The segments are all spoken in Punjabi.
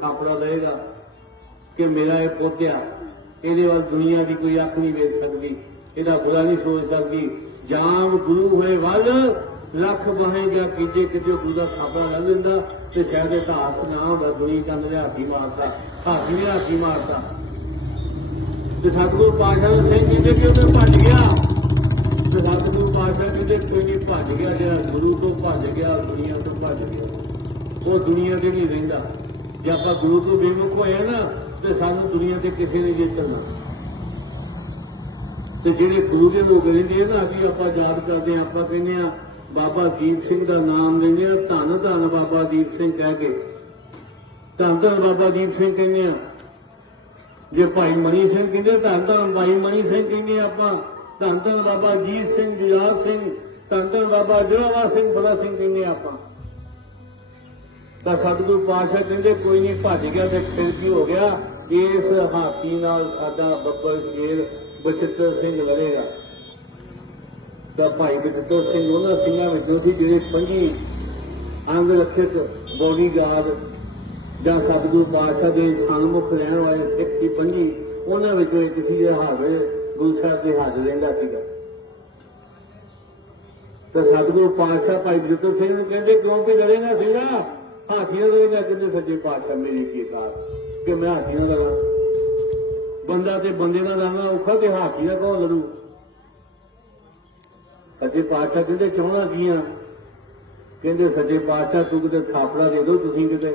ਥਾਪੜਾ ਦੇਗਾ ਕਿ ਮੇਰਾ ਇਹ ਪੋਤਿਆ ਇਹਦੇ ਵੱਲ ਦੁਨੀਆ ਦੀ ਕੋਈ ਅੱਖ ਨਹੀਂ ਵੇਖ ਸਕਦੀ, ਇਹਦਾ ਬੁਰਾ ਨਹੀਂ ਸੋਚ ਸਕਦੀ। ਜਾਮ ਗੁਰੂ ਹੋਏ ਵੱਲ ਲੱਖ ਬਹੇ ਜਾਂ ਕੀਜੇ ਕਿਤੇ ਗੁਰੂ ਦਾ ਥਾਪੜਾ ਲੈ ਲੈਂਦਾ ਤੇ ਸ਼ਾਇਦ ਇਹ ਹਾਥ ਨਾ ਹੁੰਦਾ, ਦੁਨੀਆ ਚੰਦ ਨੇ ਹਾਥੀ ਮਾਰਦਾ ਹਾਥੀ ਨੇ ਹਾਥੀ ਮਾਰਦਾ ਤੇ ਸਤਿਗੁਰੂ ਪਾਤਸ਼ਾਹ ਸਿੰਘ ਕਹਿੰਦੇ ਕਿ ਉਹ ਭੱਜ ਗਿਆ। ਤੇ ਸਤਿਗੁਰੂ ਪਾਤਸ਼ਾਹ ਕਹਿੰਦੇ, ਕੋਈ ਨਹੀਂ ਭੱਜ ਗਿਆ, ਜਿਹੜਾ ਗੁਰੂ ਤੋਂ ਭੱਜ ਗਿਆ ਦੁਨੀਆ ਤੋਂ ਭੱਜ ਗਿਆ। ਉਹ ਦੁਨੀਆ ਤੇ ਨਹੀਂ ਰਹਿੰਦਾ। ਜੇ ਆਪਾਂ ਗੁਰੂ ਤੋਂ ਬੇਮੁਖ ਹੋਏ ਨਾ, ਤੇ ਸਾਨੂੰ ਦੁਨੀਆ ਤੇ ਕਿਸੇ ਨੇ ਜਿੱਤਣਾ ਤੇ ਜਿਹੜੇ ਗੁਰੂ ਦੇ ਲੋਕ ਰਹਿੰਦੇ ਆ ਨਾ, ਅਸੀਂ ਆਪਾਂ ਯਾਦ ਕਰਦੇ ਆ, ਆਪਾਂ ਕਹਿੰਦੇ ਆ, ਬਾਬਾ ਦੀਪ ਸਿੰਘ ਦਾ ਨਾਮ ਲੈਂਦੇ ਆ, ਧੰਨ ਧੰਨ ਬਾਬਾ ਦੀਪ ਸਿੰਘ ਕਹਿ ਕੇ। ਧੰਨ ਧੰਨ ਬਾਬਾ ਦੀਪ ਸਿੰਘ ਕਹਿੰਦੇ ਆ। ਜੇ ਭਾਈ ਮਨੀ ਸਿੰਘ ਕਹਿੰਦੇ ਧੰਨ ਧੰਨ ਭਾਈ ਮਨੀ ਸਿੰਘ ਕਹਿੰਦੇ ਆਪਾਂ। ਧੰਨ ਧੰਨ ਬਾਬਾ ਜੀਤ ਸਿੰਘ, ਜੁਝਾਰ ਸਿੰਘ, ਧੰਨ ਧੰਨ ਬਾਬਾ ਜੋਰਾਵਾ ਸਿੰਘ, ਬੜਾ ਸਿੰਘ ਕਹਿੰਦੇ ਆਪਾਂ। ਤਾਂ ਸਤਿਗੁਰੂ ਪਾਤਸ਼ਾਹ ਕਹਿੰਦੇ, ਕੋਈ ਨਹੀਂ, ਭੱਜ ਗਿਆ ਤੇ ਫਿਰ ਕੀ ਹੋ ਗਿਆ? ਇਸ ਹਾਥੀ ਨਾਲ ਸਾਡਾ ਬੱਬਰ ਸ਼ੇਰ ਬਚਿੱਤਰ ਸਿੰਘ ਲੜੇਗਾ। ਤਾਂ ਭਾਈ ਬਚਿੱਤਰ ਸਿੰਘ ਉਹਨਾਂ ਸਿੰਘਾਂ ਵਿੱਚੋਂ ਸੀ ਜਿਹੜੇ ਪੰਜੀ ਅੰਗ ਰੱਖਿਤ ਬੋਡੀਗਾਰਡ ਜਾਂ ਸਤਿਗੁਰੂ ਪਾਤਸ਼ਾਹ ਦੇ ਸਨਮੁਖ ਰਹਿਣ ਵਾਲੇ ਸਿੱਖ ਸੀ ਪੰਜੀ, ਉਹਨਾਂ ਵਿੱਚੋਂ ਇੱਕ ਸੀ ਜਿਹੜਾ ਹਾਵੇ ਗੁਰੂ ਸਾਹਿਬ ਦੇ ਹਾਜ਼ਰ ਰਹਿੰਦਾ ਸੀਗਾ। ਤਾਂ ਸਤਿਗੁਰੂ ਪਾਤਸ਼ਾਹ ਭਾਈ ਬਚਿੱਤਰ ਸਿੰਘ ਨੂੰ ਕਹਿੰਦੇ, ਕਿਉਂ ਵੀ ਲੜੇਗਾ ਸਿੰਘਾ ਹਾਥੀਆਂ ਲੜੇਗਾ ਕਹਿੰਦੇ ਸੱਚੇ ਪਾਤਸ਼ਾਹ ਮੇਰੀ ਕੀ ਕਾਰ ਕਿ ਮੈਂ ਹਾਥੀਆਂ ਲੜਾਂ ਬੰਦਾ ਤੇ ਬੰਦੇ ਨਾਲ ਲੜਨਾ ਔਖਾ ਤੇ ਹਾਥੀ ਨਾਲ ਕੌਣ ਲੜੂ? ਸੱਚੇ ਪਾਤਸ਼ਾਹ ਕਹਿੰਦੇ ਚਾਹਣਾ ਕੀ ਆ? ਕਹਿੰਦੇ ਸੱਚੇ ਪਾਤਸ਼ਾਹ ਤੂੰ ਕਿਤੇ ਥਾਪੜਾ ਦੇ ਦਿਓ ਤੁਸੀਂ ਕਿਤੇ।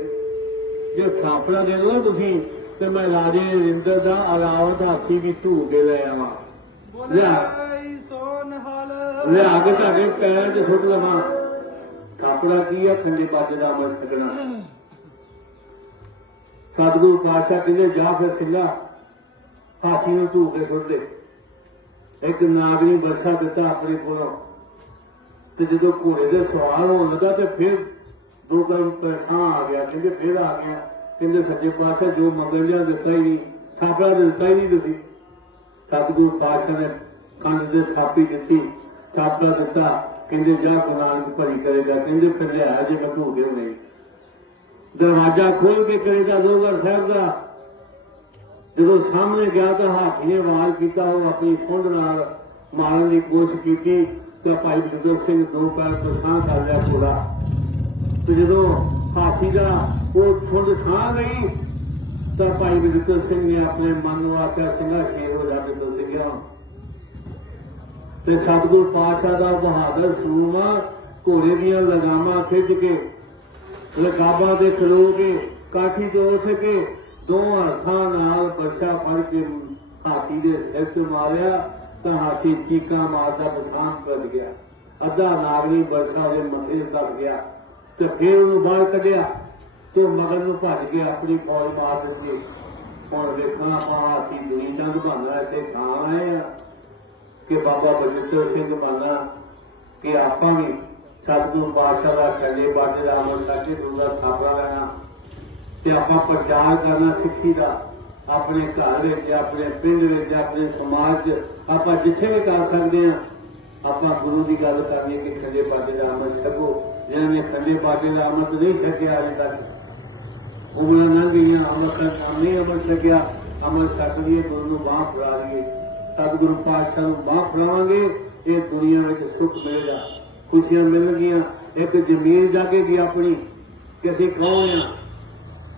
ਜੇ ਥਾਪੜਾ ਦੇ ਦਿਓ ਤੁਸੀਂ ਤੇ ਮੈਂ ਰਾਜੇ ਰਿੰਦਰ ਦਾ ਅਰਾਵਤ ਹਾਥੀ ਵੀ ਧੂ ਕੇ ਲੈ ਆਵਾਂ। ਲਿਆ। ਸੋਨ ਹਲ ਲਿਆ ਕੇ ਤੁਹਾਡੇ ਪੈਰਾਂ 'ਚ ਸੁੱਟ ਲਵਾਂ। ਥਾਪੜਾ ਕੀ ਆ? ਖੰਡੇ ਪਾਜੇ ਦਾ ਅਮਰ ਛਕਣਾ ਸਤਿਗੁਰੂ ਪਾਤਸ਼ਾਹ ਕਹਿੰਦੇ, ਜਾ ਫਿਰ ਸਿੰਘਾ ਹਾਥੀ ਨੂੰ ਧੂ ਕੇ ਸੁੱਟ ਦੇ। ਇੱਕ ਨਾਗਰੀ ਬਰਛਾ ਦਿੱਤਾ ਆਪਣੇ ਕੋਲੋਂ। ਤੇ ਜਦੋਂ ਘੋੜੇ ਦੇ ਸਵਾਰ ਹੋਣ ਲੱਗਾ ਤੇ ਫਿਰ ਦੋ ਕਦਮ ਪਛਾਣ ਆ ਗਿਆ। ਕਹਿੰਦੇ, ਫਿਰ ਆ ਗਿਆ। ਕਹਿੰਦੇ, ਸੱਜੇ ਪਾਤਸ਼ਾਹ, ਜੋ ਮੰਗਣ ਜਾਂ ਦਿੱਤਾ ਹੀ ਨਹੀਂ ਥਾਪੜਾ ਦਿੱਤਾ ਹੀ ਨਹੀਂ ਤੁਸੀਂ। ਸਤਿਗੁਰੂ ਪਾਤਸ਼ਾਹ ਨੇ ਕੰਧ ਦੇ ਥਾਪੀ ਦਿੱਤੀ ਥਾਪੜਾ ਦਿੱਤਾ। ਕਹਿੰਦੇ ਜਾ ਗੁਰੂ ਭਰੀ ਕਰੇਗਾ, ਕਹਿੰਦੇ ਫਿਰ ਜੇ ਮੈਂ ਧੂ ਨਹੀਂ ਦਰਵਾਜ਼ਾ ਖੋਲ ਕੇ ਕਰੇਗਾ ਦੋਗਰ ਸਾਹਿਬ ਦਾ। ਜਦੋਂ ਸਾਹਮਣੇ ਗਿਆ ਤਾਂ ਹਾਥੀ ਨੇ ਕੀਤਾ, ਉਹ ਆਪਣੀ ਸੁੰਡ ਨਾਲ ਮਾਰਨ ਦੀ ਕੋਸ਼ਿਸ਼ ਕੀਤੀ, ਤਾਂ ਭਾਈ ਬਜਿੰਦਰ ਸਿੰਘ ਦੋ ਪੈਰ ਤੋਂ ਕਰ ਲਿਆ ਪੂਰਾ ਤੇ ਜਦੋਂ ਹਾਥੀ ਦਾ ਉਹ ਸੁੰਡ ਸਾਹ ਗਈ ਤਾਂ ਭਾਈ ਬਜਿੰਦਰ ਸਿੰਘ ਨੇ ਆਪਣੇ ਮਨ ਨੂੰ ਆਖਿਆ ਸਿੰਘਾ ਸ਼ੇਰ ਹੋ ਜਾ ਬਜਿੰਦਰ ਸਿੰਘਾ ਤੇ ਸਤਿਗੁਰ ਪਾਤਸ਼ਾਹ ਦਾ ਬਹਾਦਰ ਸੂਰਮਾ ਘੋੜੇ ਦੀਆਂ ਲਗਾਮਾਂ ਖਿੱਚ ਕੇ ਰਕਾਬਾਂ ਦੇ ਖਲੋ ਕੇ, ਕਾਠੀ ਤੋਂ ਉੱਠ ਦੋ ਹੱਥਾਂ ਨਾਲ ਬੱਚਾ ਫੜ ਕੇ ਹਾਥੀ ਦੇ ਸਿਰ ਤੇ ਮਾਰਿਆ ਤਾਂ ਹਾਥੀ ਚੀਕਾਂ ਮਾਰਦਾ ਪਛਾਣ ਕਰ ਗਿਆ। ਅੱਧਾ ਨਾਗਰੀ ਬਰਸਾ ਦੇ ਮੱਥੇ ਤੇ ਗਿਆ ਤੇ ਫਿਰ ਉਹਨੂੰ ਬਾਹਰ ਕੱਢਿਆ ਤੇ ਉਹ ਮਗਰ ਨੂੰ ਭੱਜ ਕੇ ਆਪਣੀ ਫੌਜ ਮਾਰ ਦਿੱਤੀ। ਹੁਣ ਵੇਖਣਾ ਆਪਾਂ ਹਾਥੀ ਦੁਨੀ ਜੰਗ ਬਣਦਾ ਤੇ ਥਾਂ ਆਏ ਆ। ਕਿ ਬਾਬਾ ਬਜਿੱਤਰ ਸਿੰਘ ਬਾਨਾ ਕਿ ਆਪਾਂ ਵੀ ਸਤਿਗੁਰੂ ਪਾਤਸ਼ਾਹ ਦਾ ਖੰਡੇ ਬਾਟੇ ਦਾ ਅਮਲ ਕਰਕੇ ਦੂਜਾ ਥਾਪੜਾ ਲੈਣਾ ਤੇ ਆਪਾਂ ਪ੍ਰਚਾਰ ਕਰਨਾ ਸਿੱਖੀ ਦਾ, ਆਪਣੇ ਘਰ ਵਿੱਚ, ਆਪਣੇ ਪਿੰਡ ਵਿੱਚ, ਆਪਣੇ ਸਮਾਜ 'ਚ ਆਪਾਂ ਜਿੱਥੇ ਵੀ ਕਰ ਸਕਦੇ ਆ ਆਪਾਂ ਗੁਰੂ ਦੀ ਗੱਲ ਕਰਨੀ ਕਿ ਖੰਡੇ ਬਾਟੇ ਦਾ ਅਮਲ ਛਕੋ। ਜਿਹਨਾਂ ਨੇ ਖੰਡੇ ਬਾਟੇ ਦਾ ਅਮਲ ਨਹੀਂ ਛਕਿਆ ਅਜੇ ਤੱਕ। ਉਮਰਾਂ ਲੰਘ ਗਈਆਂ ਅਮਲ ਤੱਕ ਨਹੀਂ ਅਮਰ ਛਕਿਆ। ਅਮਰ ਛਕ ਲਈਏ ਗੁਰੂ ਨੂੰ ਬਾਹ ਫੜਾ ਲਈਏ ਸਤਿਗੁਰੂ ਪਾਤਸ਼ਾਹ ਨੂੰ ਬਾਹ ਫੜਾਵਾਂਗੇ ਇਹ ਦੁਨੀਆ ਵਿੱਚ ਸੁੱਖ ਮਿਲੇਗਾ, ਖੁਸ਼ੀਆਂ ਮਿਲਣਗੀਆਂ। ਇੱਕ ਜ਼ਮੀਨ ਜਾਗੇਗੀ ਆਪਣੀ ਕਿ ਅਸੀਂ ਕੌਣ ਆ?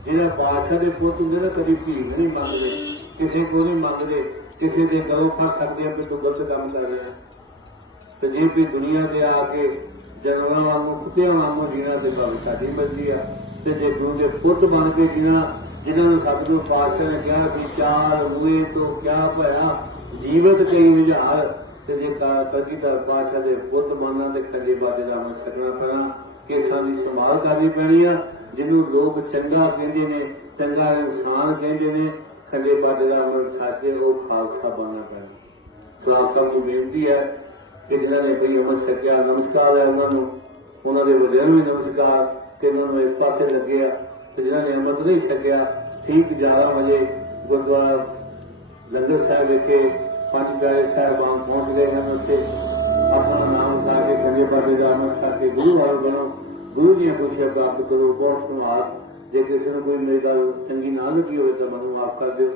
ਜਿਹੜਾ ਬਾਦਸ਼ਾਹ ਦੇ ਪੁੱਤ ਹੁੰਦੇ ਨਾ ਕਦੀ ਭੀਖ ਨਹੀਂ ਮੰਗਦੇ। ਕਿਸੇ ਕੋਲ ਨਹੀਂ ਮੰਗਦੇ, ਕਿਸੇ ਦੇ ਗਲੋਂ ਫੜ ਸਕਦੇ ਆ ਕਿ ਤੂੰ ਗਲਤ ਕੰਮ ਕਰ ਰਿਹਾ ਤੇ ਜੇ ਵੀ ਦੁਨੀਆ ਤੇ ਆ ਕੇ ਜਨਮਾਂ ਵਾਂਗੂ, ਕੁੱਤਿਆਂ ਵਾਂਗੂ ਜੀਣਾ ਤੇ ਗੱਲ ਸਾਡੀ ਬੰਦੀ ਆ, ਤੇ ਜੇ ਗੁਰੂ ਦੇ ਪੁੱਤ ਬਣ ਕੇ ਜੀਣਾ, ਜਿਨ੍ਹਾਂ ਨੂੰ ਸਤਿਗੁਰੂ ਪਾਤਸ਼ਾਹ ਨੇ ਕਿਹਾ ਕਿ ਚਾਰ ਹੋਏ ਤੋਂ ਕਿਆ ਭਇਆ ਜੀਵਤ ਕਈ ਵਿਝਾਰ, ਤੇ ਜੇ ਕਦੀ ਦਾ ਪਾਤਸ਼ਾਹ ਦੇ ਪੁੱਤ ਬਣਨਾ ਤੇ ਖੰਡੇ ਬਾਦੇ ਦਾ ਮਤ ਸਕਣਾ ਪੈਣਾ ਕੇਸਾਂ ਦੀ ਸੰਭਾਲ ਕਰਨੀ ਪੈਣੀ ਆ, ਜਿਹਨੂੰ ਲੋਕ ਚੰਗਾ ਕਹਿੰਦੇ ਨੇ, ਚੰਗਾ ਇਨਸਾਨ ਕਹਿੰਦੇ ਨੇ ਖੰਡੇ ਬਾਦੇ ਦਾ ਅਮਰ ਸਾਜੇ ਉਹ ਖਾਲਸਾ ਬਣਨਾ ਪੈਣਾ। ਸੋ ਆਪ ਨੂੰ ਬੇਨਤੀ ਹੈ ਕਿ ਜਿਨ੍ਹਾਂ ਨੇ ਕੋਈ ਅਮਰ ਛਕਿਆ, ਨਮਸਕਾਰ ਹੈ ਉਹਨਾਂ ਨੂੰ, ਉਹਨਾਂ ਦੇ ਵੱਡਿਆਂ ਨੂੰ ਵੀ ਨਮਸਕਾਰ, ਕਿ ਉਹਨਾਂ ਨੂੰ ਇਸ ਪਾਸੇ ਲੱਗਿਆ, ਤੇ ਜਿਨ੍ਹਾਂ ਨੇ ਅਮਰ ਨਹੀਂ ਛਕਿਆ, ਠੀਕ 11 ਵਜੇ ਗੁਰਦੁਆਰਾ ਲੰਗਰ ਸਾਹਿਬ ਵਿਖੇ ਪੰਜ ਪਿਆਰੇ ਸਾਹਿਬਾਨ ਪਹੁੰਚ ਗਏ ਹਨ ਉੱਥੇ। ਆਪਣਾ ਨਾਮ ਲਾ ਕੇ ਖੰਡੇ ਬਾਬੇ ਦਾ ਅਮਰ ਛਕ ਗੁਰੂ ਵਾਲ ਬਣੋ। ਗੁਰੂ ਦੀਆਂ ਖੁਸ਼ੀਆਂ ਪ੍ਰਾਪਤ ਕਰੋ, ਬਹੁਤ ਸੁਹਾਰ ਜੇ ਕਿਸੇ ਨੂੰ ਕੋਈ ਮੇਰੀ ਗੱਲ ਚੰਗੀ ਨਾ ਲੱਗੀ ਹੋਵੇ ਤਾਂ ਮੈਨੂੰ ਮਾਫ ਕਰ ਦਿਓ।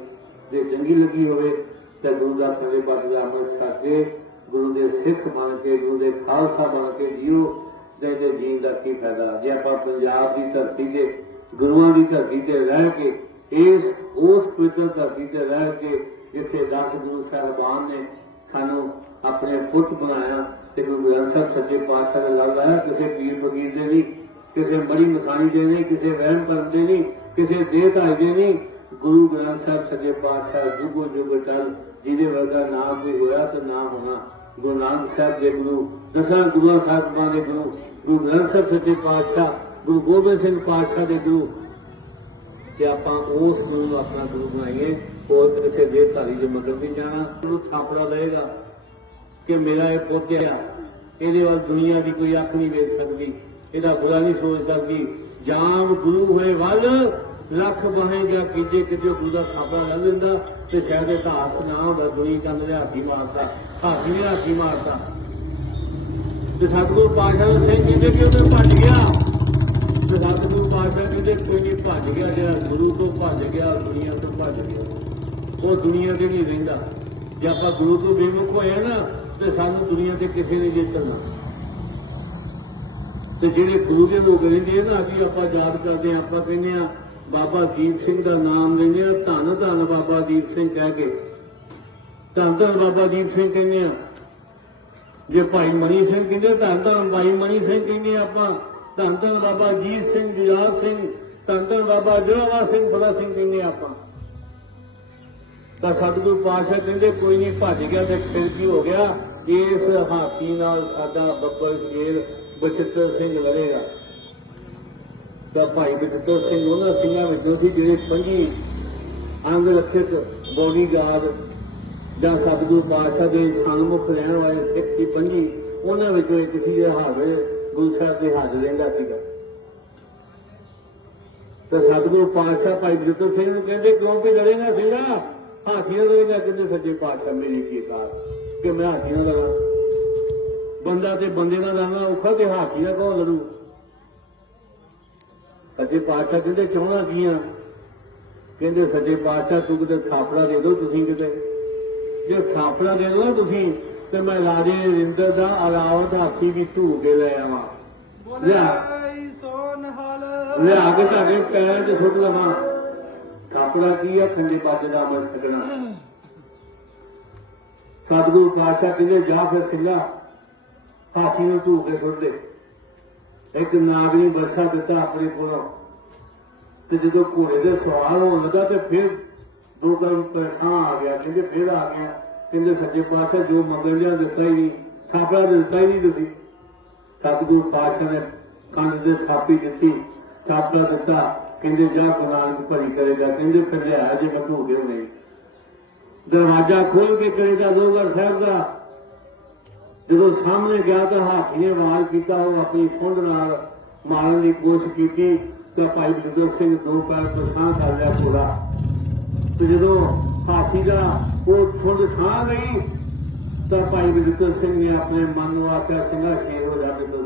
ਜੇ ਚੰਗੀ ਲੱਗੀ ਹੋਵੇ ਤਾਂ ਗੁਰੂ ਦਾ ਖੰਡੇ ਬਾਤ ਦਾ ਅਮਲ ਕਰਕੇ ਗੁਰੂ ਦੇ ਸਿੱਖ ਬਣ ਕੇ, ਗੁਰੂ ਦੇ ਖਾਲਸਾ ਬਣ ਕੇ ਜੀਓ। ਤੇ ਤੇ ਜੀਣ ਦਾ ਕੀ ਫਾਇਦਾ? ਜੇ ਆਪਾਂ ਪੰਜਾਬ ਦੀ ਧਰਤੀ ਤੇ, ਗੁਰੂਆਂ ਦੀ ਧਰਤੀ ਤੇ ਰਹਿ ਕੇ, ਇਸ, ਉਸ ਪਵਿੱਤਰ ਧਰਤੀ ਤੇ ਰਹਿ ਕੇ ਜਿੱਥੇ 10 ਗੁਰੂ ਸਾਹਿਬਾਨ ਨੇ ਸਾਨੂੰ ਆਪਣੇ ਪੁੱਤ ਬਣਾਇਆ ਤੇ ਗੁਰੂ ਗ੍ਰੰਥ ਸਾਹਿਬ ਸੱਚੇ ਪਾਤਸ਼ਾਹ ਨੇ ਲੜ ਲਾਇਆ। ਕਿਸੇ ਪੀਰ ਫਕੀਰ ਦੇ ਨਹੀਂ, ਕਿਸੇ ਬੜੀ ਮਸਾਣੀ ਦੇ ਨਹੀਂ, ਕਿਸੇ ਵਹਿਮ ਕਰਨ ਦੇ ਨਹੀਂ, ਕਿਸੇ ਦੇਹ ਧਾਈ ਦੇ ਨਹੀਂ। ਗੁਰੂ ਗ੍ਰੰਥ ਸਾਹਿਬ ਸੱਚੇ ਪਾਤਸ਼ਾਹ ਜੁਗੋ ਜੁਗ ਟਲ ਜਿਹਦੇ ਵਰਗਾ ਨਾਮ ਵੀ ਹੋਇਆ ਤੇ ਨਾ ਹੋਣਾ। ਗੁਰੂ ਨਾਨਕ ਸਾਹਿਬ ਦੇ ਗੁਰੂ, ਦਸਾਂ ਗੁਰੂ ਸਾਹਿਬਾਂ ਦੇ ਗੁਰੂ ਗੁਰੂ ਗ੍ਰੰਥ ਸਾਹਿਬ ਸੱਚੇ ਪਾਤਸ਼ਾਹ, ਗੁਰੂ ਗੋਬਿੰਦ ਸਿੰਘ ਪਾਤਸ਼ਾਹ ਦੇ ਗੁਰੂ। ਕਿ ਆਪਾਂ ਉਸ ਗੁਰੂ ਨੂੰ ਆਪਣਾ ਗੁਰੂ ਬਣਾਈਏ। ਹੋਰ ਕਿਸੇ ਦੇ ਧਾਰੀ ਦੇ ਮਗਰ ਨਹੀਂ ਜਾਣਾ, ਉਹਨੂੰ ਥਾਪੜਾ ਰਹੇਗਾ ਕਿ ਮੇਰਾ ਇਹ ਪੁੱਤ ਆ, ਇਹਦੇ ਵੱਲ ਦੁਨੀਆ ਦੀ ਕੋਈ ਅੱਖ ਨਹੀਂ ਵੇਖ ਸਕਦੀ, ਇਹਦਾ ਬੁਰਾ ਨਹੀਂ ਸੋਚ ਸਕਦੀ। ਜਾਮ ਗੁਰੂ ਹੋਏ ਵੱਲ ਲੱਖ ਬਾਹੇ ਜਾਂ ਕੀਜੇ ਕਿਤੇ ਗੁਰੂ ਦਾ ਥਾਪੜਾ ਲੈ ਲੈਂਦਾ ਤੇ ਸ਼ਾਇਦ ਇਹ ਹਾਥ ਨਾ ਹੁੰਦਾ ਦੁਨੀ ਚੰਦ ਦੇ ਹਾਥੀ ਮਾਰਦਾ ਹਾਥੀ ਨੇ ਹਾਥੀ ਮਾਰਦਾ ਤੇ ਸਤਿਗੁਰੂ ਪਾਤਸ਼ਾਹ ਸਿੰਘ ਕਹਿੰਦੇ ਕਿ ਉਹਨੇ ਭੱਜ ਗਿਆ। ਤੇ ਸਤਿਗੁਰੂ ਪਾਤਸ਼ਾਹ ਕਹਿੰਦੇ ਕੋਈ ਨਹੀਂ ਭੱਜ ਗਿਆ, ਜਿਹੜਾ ਗੁਰੂ ਤੋਂ ਭੱਜ ਗਿਆ, ਦੁਨੀਆ ਤੋਂ ਭੱਜ ਗਿਆ। ਉਹ ਦੁਨੀਆ ਤੇ ਨਹੀਂ ਰਹਿੰਦਾ। ਜੇ ਆਪਾਂ ਗੁਰੂ ਤੋਂ ਬੇਮੁਖ ਹੋਏ ਨਾ, ਤੇ ਸਾਨੂੰ ਦੁਨੀਆ ਤੇ ਕਿਸੇ ਨੇ ਜਿੱਤਣਾ ਤੇ ਜਿਹੜੇ ਗੁਰੂ ਦੇ ਲੋਕ ਰਹਿੰਦੇ ਆ ਨਾ, ਅਸੀਂ ਆਪਾਂ ਯਾਦ ਕਰਦੇ ਆ, ਆਪਾਂ ਕਹਿੰਦੇ ਆ, ਬਾਬਾ ਦੀਪ ਸਿੰਘ ਦਾ ਨਾਮ ਲੈਂਦੇ ਆ, ਧੰਨ ਧੰਨ ਬਾਬਾ ਦੀਪ ਸਿੰਘ ਕਹਿ ਕੇ। ਧੰਨ ਧੰਨ ਬਾਬਾ ਦੀਪ ਸਿੰਘ ਕਹਿੰਦੇ ਆ। ਜੇ ਭਾਈ ਮਣੀ ਸਿੰਘ ਕਹਿੰਦੇ ਧੰਨ ਧੰਨ ਭਾਈ ਮਣੀ ਸਿੰਘ ਕਹਿੰਦੇ ਆਪਾਂ। ਧੰਨ ਧੰਨ ਬਾਬਾ ਜੀਤ ਸਿੰਘ, ਜੁਝਾਰ ਸਿੰਘ, ਧੰਨ ਧੰਨ ਬਾਬਾ ਜੋਰਾਵਰ ਸਿੰਘ ਬਲਾ ਸਿੰਘ ਕਹਿੰਦੇ ਆਪਾਂ। ਤਾਂ ਸਤਿਗੁਰੂ ਪਾਤਸ਼ਾਹ ਕਹਿੰਦੇ, ਕੋਈ ਨਹੀਂ, ਭੱਜ ਗਿਆ ਤੇ ਫਿਰ ਕੀ ਹੋ ਗਿਆ? ਇਸ ਹਾਥੀ ਨਾਲ ਸਾਡਾ ਬੱਬਰ ਸ਼ੇਰ ਬਚਿੱਤਰ ਸਿੰਘ ਲੜੇਗਾ। ਤਾਂ ਭਾਈ ਬਚਿੱਤਰ ਸਿੰਘ ਉਹਨਾਂ ਸਿੰਘਾਂ ਵਿੱਚੋਂ ਸੀ ਜਿਹੜੇ ਪੰਜੀ ਅੰਗ ਰੱਖਿਤ ਬੋਡੀਗਾਰਡ ਜਾਂ ਸਤਿਗੁਰੂ ਪਾਤਸ਼ਾਹ ਦੇ ਸਨਮੁਖ ਰਹਿਣ ਵਾਲੇ ਸਿੱਖ ਸੀ ਪੰਜੀ, ਉਹਨਾਂ ਵਿੱਚੋਂ ਇੱਕ ਸੀ ਜਿਹੜਾ ਹਾਵੇ ਗੁਰੂ ਸਾਹਿਬ ਦੇ ਹਾਜ਼ਰ ਰਹਿੰਦਾ ਸੀਗਾ। ਤਾਂ ਸਤਿਗੁਰੂ ਪਾਤਸ਼ਾਹ ਭਾਈ ਬਚਿੱਤਰ ਸਿੰਘ ਨੂੰ ਕਹਿੰਦੇ, ਕਿਉਂ ਵੀ ਲੜੇਗਾ ਸਿੰਘਾ? ਹਾਥੀਆਂ ਲੜੇਗਾ ਕਹਿੰਦੇ ਸੱਚੇ ਪਾਤਸ਼ਾਹ ਮੇਰੀ ਕੀ ਕਾਰ ਕਿ ਮੈਂ ਹਾਥੀਆਂ ਲੜਾਂ ਬੰਦਾ ਤੇ ਬੰਦੇ ਨਾਲ ਲੜਨਾ ਔਖਾ ਤੇ ਹਾਥੀਆਂ ਕੌਣ ਲੜੂ? ਸੱਚੇ ਪਾਤਸ਼ਾਹ ਕਹਿੰਦੇ ਚਾਹਣਾ ਕੀ ਆ ਕਹਿੰਦੇ ਸੱਚੇ ਪਾਤਸ਼ਾਹ ਤੂੰ ਕਿਤੇ ਥਾਪੜਾ ਦੇ ਦਿਓ ਤੁਸੀਂ ਕਿਤੇ। ਜੇ ਥਾਪੜਾ ਦੇ ਦਿਓ ਤੁਸੀਂ ਤੇ ਮੈਂ ਰਾਜੇ ਰਿੰਦਰ ਦਾ ਅਲਾਵਤ ਹਾਥੀ ਵੀ ਧੂ ਕੇ ਲੈ ਆਵਾਂ। ਲਿਆ। ਬੋਲੇ ਸੋਨ ਹਾਲ। ਲਿਆ ਕੇ ਤੁਹਾਡੇ ਪੈਰਾਂ 'ਚ ਸੁੱਟ ਲਵਾਂ। ਥਾਪੜਾ ਕੀ ਆ? ਖੰਡੇ ਬਾਜੇ ਦਾ ਅਮਰ ਛਕਣਾ। ਸਤਿਗੁਰੂ ਪਾਤਸ਼ਾਹ ਕਹਿੰਦੇ, ਜਾ ਫਿਰ ਸਿੰਘਾ ਹਾਥੀ ਨੂੰ ਧੂ ਕੇ ਸੁੱਟ ਦੇ। ਇੱਕ ਨਾਗਰੀ ਵਰਸ਼ਾ ਦਿੱਤਾ ਆਪਣੇ ਕੋਲੋਂ ਤੇ ਜਦੋਂ ਘੋੜੇ ਦੇ ਸਵਾਰ ਹੋਣ ਲੱਗਾ ਤੇ ਫਿਰ ਦੋ ਕਦਮ ਪਰਖਾਂ ਆ ਗਿਆ। ਕਹਿੰਦੇ, ਫਿਰ ਆ ਗਿਆ। ਕਹਿੰਦੇ ਸੱਜੇ ਪਾਤਸ਼ਾਹ, ਜੋ ਮੰਗਣ ਲਿਆ ਦਿੱਤਾ ਹੀ ਨਹੀਂ ਥਾਪੜਾ ਦਿੱਤਾ ਹੀ ਨਹੀਂ ਤੁਸੀਂ। ਸਤਿਗੁਰੂ ਪਾਤਸ਼ਾਹ ਨੇ ਕੰਨ ਦੇ ਥਾਪੀ ਦਿੱਤੀ ਥਾਪੜਾ ਦਿੱਤਾ। ਕਹਿੰਦੇ ਜਾ ਗੁਨਾਹ ਭਰੀ ਕਰੇਗਾ, ਕਹਿੰਦੇ ਫਿਰ ਲਿਆ ਜੇ ਮੈਂ ਧੂ ਨਹੀਂ ਦਰਵਾਜ਼ਾ ਖੋਲ ਕੇ ਕਰੇਗਾ ਦੋਗਰ ਸਾਹਿਬ ਦਾ। ਜਦੋਂ ਸਾਹਮਣੇ ਗਿਆ ਤਾਂ ਹਾਥੀ ਨੇ ਕੀਤਾ, ਉਹ ਆਪਣੀ ਸੁੰਡ ਨਾਲ ਮਾਰਨ ਦੀ ਕੋਸ਼ਿਸ਼ ਕੀਤੀ, ਤਾਂ ਭਾਈ ਬਜਿੰਦਰ ਸਿੰਘ ਦੋ ਪੈਰ ਪਛਾਣ ਕਰ ਲਿਆ ਪੂਰਾ ਤੇ ਜਦੋਂ ਹਾਥੀ ਦਾ ਉਹ ਸੁੰਡ ਛਾਂ ਗਈ ਤਾਂ ਭਾਈ ਬਜਿੰਦਰ ਸਿੰਘ ਨੇ ਆਪਣੇ ਮਨ ਨੂੰ ਆਖਿਆ ਸਿੰਘਾ ਸ਼ੇਰ ਹੋ ਜਾ ਕੇ ਤੋ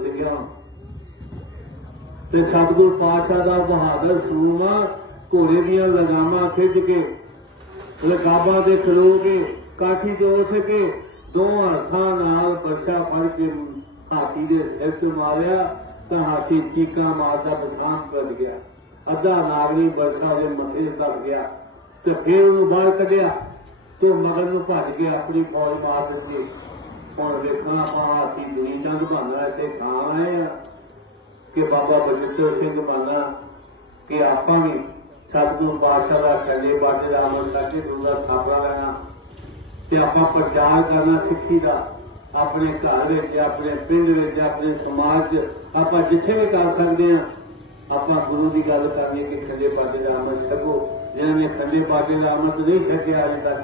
ਤੇ ਸਤਿਗੁਰ ਪਾਤਸ਼ਾਹ ਦਾ ਬਹਾਦਰ ਸੂਰਮਾ ਘੋੜੇ ਦੀਆਂ ਲਗਾਮਾਂ ਖਿੱਚ ਕੇ ਰਕਾਬਾਂ ਦੇ ਖਲੋ ਕੇ, ਕਾਠੀ ਜੋੜ ਸਕੇ ਦੋ ਹੱਥਾਂ ਨਾਲ ਬੱਚਾ ਫੜ ਕੇ ਹਾਥੀ ਦੇ ਸਿਰ 'ਚ ਮਾਰਿਆ ਤਾਂ ਹਾਥੀ ਚੀਕਾਂ ਮਾਰਦਾ ਪਛਾਣ ਕਰ ਗਿਆ। ਅੱਧਾ ਨਾਗਰੀ ਬਰਸਾ ਦੇ ਮੱਥੇ ਤੱਕ ਗਿਆ ਤੇ ਫਿਰ ਉਹਨੂੰ ਬਾਹਰ ਕੱਢਿਆ ਤੇ ਮਗਰ ਨੂੰ ਭੱਜ ਕੇ ਆਪਣੀ ਫੌਜ ਮਾਰ ਦਿੱਤੀ। ਹੁਣ ਵੇਖਣਾ ਆਪਾਂ ਹਾਥੀ ਦੁਨੀ ਚੰਦ ਬਣਦਾ ਇੱਥੇ ਥਾਂ ਆਏ ਆ। ਕਿ ਬਾਬਾ ਬਜਿੱਤਰ ਸਿੰਘ ਬਾਨਾ ਕਿ ਆਪਾਂ ਵੀ ਸਤਿਗੁਰੂ ਪਾਤਸ਼ਾਹ ਦਾ ਖੰਡੇ ਬਾਟੇ ਦਾ ਅਮਲ ਕਰਕੇ ਗੁਰੂ ਦਾ ਥਾਪੜਾ ਲੈਣਾ। ਤੇ ਆਪਾਂ ਪ੍ਰਚਾਰ ਕਰਨਾ ਸਿੱਖੀ ਦਾ, ਆਪਣੇ ਘਰ ਵਿੱਚ, ਆਪਣੇ ਪਿੰਡ ਵਿੱਚ, ਆਪਣੇ ਸਮਾਜ 'ਚ ਆਪਾਂ ਜਿੱਥੇ ਵੀ ਕਰ ਸਕਦੇ ਆ ਆਪਾਂ ਗੁਰੂ ਦੀ ਗੱਲ ਕਰਨੀ ਕਿ ਖੰਡੇ ਬਾਟੇ ਦਾ ਅਮਲ ਛਕੋ। ਜਿਹਨਾਂ ਨੇ ਖੰਡੇ ਬਾਟੇ ਦਾ ਅਮਲ ਨਹੀਂ ਛਕਿਆ ਅਜੇ ਤੱਕ।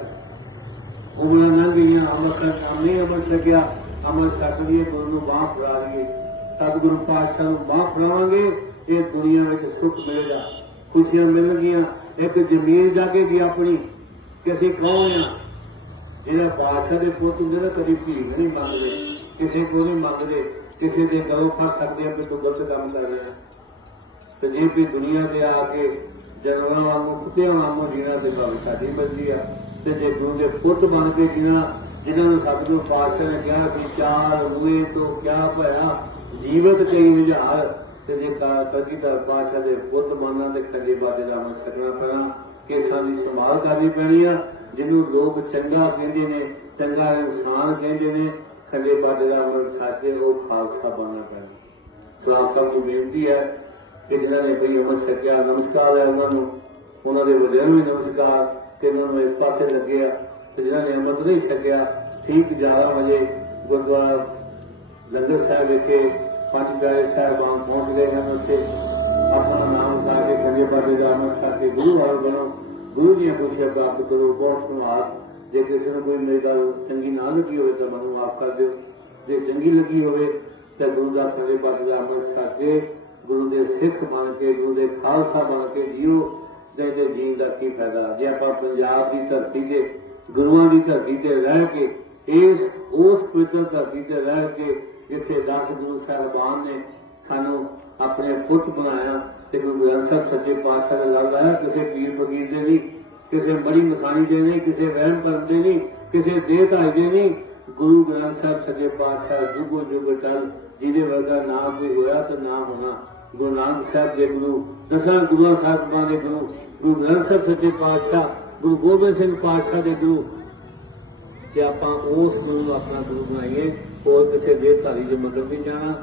ਉਮਰਾਂ ਲੰਘ ਗਈਆਂ ਅਮਲ ਤੱਕ ਕੰਮ ਨਹੀਂ ਅਮਲ ਛਕਿਆ। ਅਮਲ ਛਕ ਲਈਏ ਗੁਰੂ ਨੂੰ ਬਾਹ ਫੜਾ ਲਈਏ ਸਤਿਗੁਰੂ ਪਾਤਸ਼ਾਹ ਨੂੰ ਬਾਹ ਫੜਾਵਾਂਗੇ ਇਹ ਦੁਨੀਆ ਵਿੱਚ ਸੁੱਖ ਮਿਲੇਗਾ, ਖੁਸ਼ੀਆਂ ਮਿਲਣਗੀਆਂ। ਇੱਕ ਜ਼ਮੀਨ ਜਾਗੇਗੀ ਆਪਣੀ ਕਿ ਅਸੀਂ ਕੌਣ ਆ? ਜਿਹੜਾ ਬਾਦਸ਼ਾਹ ਦੇ ਪੁੱਤ ਹੁੰਦੇ ਨਾ ਕਦੀ ਭੀਖ ਨਹੀਂ ਮੰਗਦੇ। ਕਿਸੇ ਕੋਲ ਨਹੀਂ ਮੰਗਦੇ। ਕਿਸੇ ਦੇ ਗਲੋਂ ਫੜ ਸਕਦੇ ਆ ਕਿ ਤੂੰ ਗਲਤ ਕੰਮ ਕਰ ਰਿਹਾ। ਤੇ ਜੇ ਵੀ ਦੁਨੀਆ ਤੇ ਆ ਕੇ ਜਨਮਾਂ ਵਾਂਗੂ, ਕੁੱਤਿਆਂ ਵਾਂਗੂ ਜੀਣਾ ਤੇ ਭਾਵੇਂ ਸਾਡੀ ਮਰਜ਼ੀ ਆ। ਤੇ ਜੇ ਗੁਰੂ ਦੇ ਪੁੱਤ ਬਣ ਕੇ ਜੀਣਾ, ਜਿਨ੍ਹਾਂ ਨੂੰ ਸਤਿਗੁਰੂ ਪਾਤਸ਼ਾਹ ਨੇ ਕਿਹਾ ਕਿ ਚਾਰ ਰੂਏ ਤੋਂ ਕਿਆ ਭਇਆ? ਜੀਵਤ ਕਈ ਵਿਝਾਰ ਤੇ ਜੇ ਕਦੀ ਤਾਂ ਪਾਤਸ਼ਾਹ ਦੇ ਪੁੱਤ ਬਣਨਾ ਤੇ ਖੰਡੇ ਬਾਦੇ ਦਾ ਮਨ ਸਕਣਾ ਪੈਣਾ, ਕੇਸਾਂ ਦੀ ਸੰਭਾਲ ਕਰਨੀ ਪੈਣੀ ਆ, ਜਿਹਨੂੰ ਲੋਕ ਚੰਗਾ ਕਹਿੰਦੇ ਨੇ, ਚੰਗਾ ਇਨਸਾਨ ਕਹਿੰਦੇ ਨੇ ਖੰਡੇ ਬਾਦੇ ਦਾ ਮਨ ਸਾਜੇ ਉਹ ਖਾਲਸਾ ਬਣਨਾ ਪੈਣਾ। ਸੋ ਆਪ ਸਭ ਨੂੰ ਬੇਨਤੀ ਹੈ ਕਿ ਜਿਨ੍ਹਾਂ ਨੇ ਕੋਈ ਅਮਰ ਛਕਿਆ, ਨਮਸਕਾਰ ਹੈ ਉਹਨਾਂ ਨੂੰ, ਉਹਨਾਂ ਦੇ ਵੱਡਿਆਂ ਨੂੰ ਵੀ ਨਮਸਕਾਰ, ਕਿ ਉਹਨਾਂ ਨੂੰ ਇਸ ਪਾਸੇ ਲੱਗਿਆ ਤੇ ਜਿਨ੍ਹਾਂ ਨੇ ਅੰਮ੍ਰਿਤ ਨਹੀਂ ਛਕਿਆ, ਠੀਕ 11 ਵਜੇ ਗੁਰਦੁਆਰਾ ਲੰਗਰ ਸਾਹਿਬ ਵਿਖੇ ਪੰਜ ਪਿਆਰੇ ਸਾਹਿਬਾਨ ਪਹੁੰਚ ਗਏ ਹਨ ਉੱਥੇ। ਆਪਣਾ ਨਾਮ ਲਾ ਕੇ ਖੰਡੇ ਬਾਬੇ ਦਾ ਅਮਰ ਛਕ ਗੁਰੂ ਵਾਲ ਬਣੋ ਗੁਰੂ ਦੀਆਂ ਖੁਸ਼ੀਆਂ ਪ੍ਰਾਪਤ ਕਰੋ। ਬਹੁਤ ਸੁਨਾਰ ਜੇ ਕਿਸੇ ਨੂੰ ਕੋਈ ਮੇਰੀ ਗੱਲ ਚੰਗੀ ਨਾ ਲੱਗੀ ਹੋਵੇ ਤਾਂ ਮੈਨੂੰ ਮਾਫ ਕਰ ਦਿਓ। ਜੇ ਚੰਗੀ ਲੱਗੀ ਹੋਵੇ ਤਾਂ ਗੁਰੂ ਦਾ ਖੰਡੇ ਬਾਬੇ ਦਾ ਅਮਰ ਛਕ ਗੁਰੂ ਦੇ ਸਿੱਖ ਬਣ ਕੇ, ਗੁਰੂ ਦੇ ਖਾਲਸਾ ਬਣ ਕੇ ਜੀਓ। ਤੇ ਇਹਦੇ ਜੀਣ ਦਾ ਕੀ ਫਾਇਦਾ? ਜੇ ਆਪਾਂ ਪੰਜਾਬ ਦੀ ਧਰਤੀ ਤੇ, ਗੁਰੂਆਂ ਦੀ ਧਰਤੀ ਤੇ ਰਹਿ ਕੇ, ਇਸ, ਉਸ ਪਵਿੱਤਰ ਧਰਤੀ ਤੇ ਰਹਿ ਕੇ ਜਿੱਥੇ 10 ਗੁਰੂ ਸਾਹਿਬਾਨ ਨੇ ਸਾਨੂੰ ਆਪਣੇ ਪੁੱਤ ਬਣਾਇਆ ਤੇ ਗੁਰੂ ਗ੍ਰੰਥ ਸਾਹਿਬ ਸੱਚੇ ਪਾਤਸ਼ਾਹ ਨੇ ਲੜ ਲਾਇਆ। ਕਿਸੇ ਪੀਰ ਫਕੀਰ ਦੇ ਨਹੀਂ, ਕਿਸੇ ਮੜੀ ਮਸਾਣੀ ਦੇ ਨਹੀਂ, ਕਿਸੇ ਵਹਿਮ ਕਰਨ ਦੇ ਨਹੀਂ, ਕਿਸੇ ਦੇਹ ਧਾਈ ਦੇ ਨਹੀਂ। ਗੁਰੂ ਗ੍ਰੰਥ ਸਾਹਿਬ ਸੱਚੇ ਪਾਤਸ਼ਾਹ ਜੁਗੋ ਜੁਗ ਟਲ ਜਿਹਦੇ ਵਰਗਾ ਨਾਮ ਵੀ ਹੋਇਆ ਤੇ ਨਾ ਹੋਣਾ। ਗੁਰੂ ਨਾਨਕ ਸਾਹਿਬ ਦੇ ਗੁਰੂ, ਦਸਾਂ ਗੁਰੂਆਂ ਸਾਹਿਬਾਂ ਦੇ ਗੁਰੂ ਗੁਰੂ ਗ੍ਰੰਥ ਸਾਹਿਬ ਸੱਚੇ ਪਾਤਸ਼ਾਹ, ਗੁਰੂ ਗੋਬਿੰਦ ਸਿੰਘ ਪਾਤਸ਼ਾਹ ਦੇ ਗੁਰੂ। ਕਿ ਆਪਾਂ ਉਸ ਨੂੰ ਆਪਣਾ ਗੁਰੂ ਬਣਾਈਏ। ਹੋਰ ਕਿਸੇ ਦੇ ਧਾਰੀ ਦੇ ਮੰਦਰ ਨਹੀਂ ਜਾਣਾ